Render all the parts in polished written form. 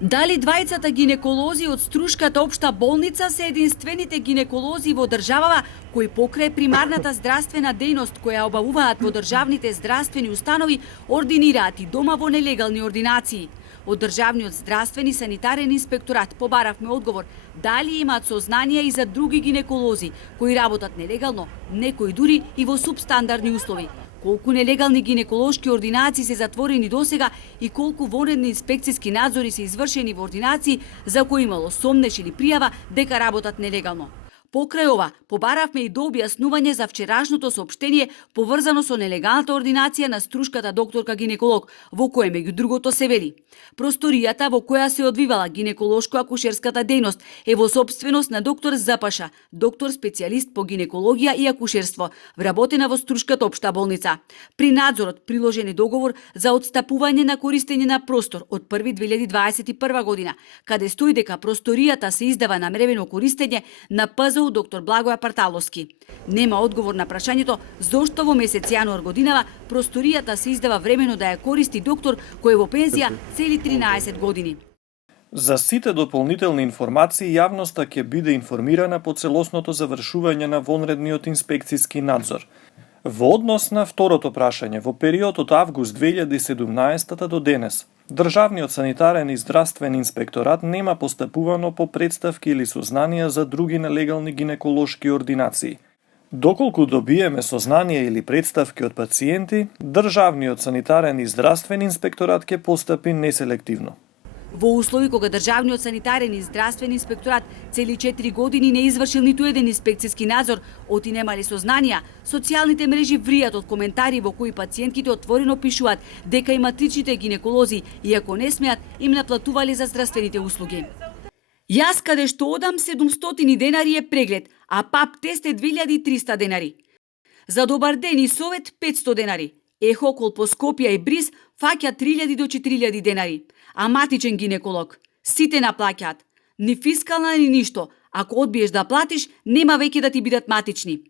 Дали двајцата гинеколози од Струшката општа болница се единствените гинеколози во државава кои покрај примарната здравствена дејност која обавуваат во државните здравствени установи ординираат и дома во нелегални ординации? Од Државниот здравствен и санитарен инспекторат побаравме одговор дали имаат сознанија и за други гинеколози кои работат нелегално, некои дури и во субстандардни услови. Колку нелегални гинеколошки ординации се затворени досега и колку вонредни инспекцијски надзори се извршени во ординации за кои имало сомнеш или пријава дека работат нелегално. Покрај ова, побаравме и до објаснување за вчерашното соопштение поврзано со нелегалната ординација на Струшката докторка гинеколог, во кое меѓу другото се вели: просторијата во која се одвивала гинеколошко-акушерската дејност е во сопственост на доктор Запаша, доктор специјалист по гинекологија и акушерство, вработена во Струшката општа болница. При надзорот приложен е договор за отстапување на користење на простор од 1.2021 година, каде стои дека просторијата се издава на мревено користење на ПЗУ доктор Благоја Парталовски. Нема одговор на прашањето зошто во месец јануар годинава просторијата се издава времено да ја користи доктор кој е во пензија цели 13 години. За сите дополнителни информации јавноста ќе биде информирана по целосното завршување на вонредниот инспекцијски надзор. Во однос на второто прашање, во период од август 2017 до денес, Државниот санитарен и здравствен инспекторат нема постапувано по претставки или сознанија за други нелегални гинеколошки ординации. Доколку добиеме сознанија или претставки од пациенти, Државниот санитарен и здравствен инспекторат ќе постапи неселективно. Во услови кога Државниот санитарен и здравствен инспекторат цели 4 години не извршил ниту еден инспекцијски надзор, оти немали сознанија, социјалните мрежи вријат од коментари во кои пациентките отворено пишуваат дека и матричните гинеколози, иако не смеат, им наплатувале за здравствените услуги. Јас каде што одам 700 денари е преглед, а ПАП тест е 2300 денари. За добар ден и совет 500 денари. Ехо, колпоскопија и бриз фаќа 3000 до 4000 денари. А матичен гинеколог, сите наплаќаат. Ни фискална, ни ништо. Ако одбиеш да платиш, нема веќе да ти бидат матични.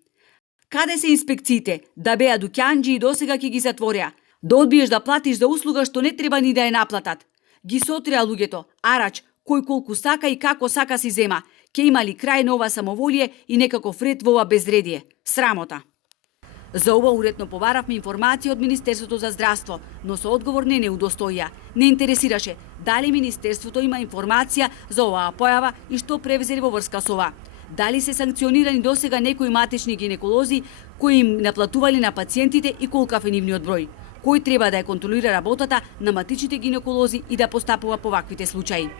Каде се инспекциите? Да беа дуќанџи и досега ќе ги затворија. Да одбиеш да платиш за услуга што не треба ни да ја наплатат. Ги сотреа луѓето, арач, кој колку сака и како сака си зема. Ке имали крај на ова самоволие и некаков ред во ова безредие. Срамота. За ова уредно побаравме информација од Министерството за здравство, но со одговор не удостоија. Не интересираше дали Министерството има информација за оваа појава и што превзели во врска со ова. Дали се санкционирани досега некои матични гинеколози кои им наплатували на пациентите и колкав е нивниот број. Кој треба да ја контролира работата на матичните гинеколози и да постапува по ваквите случаи.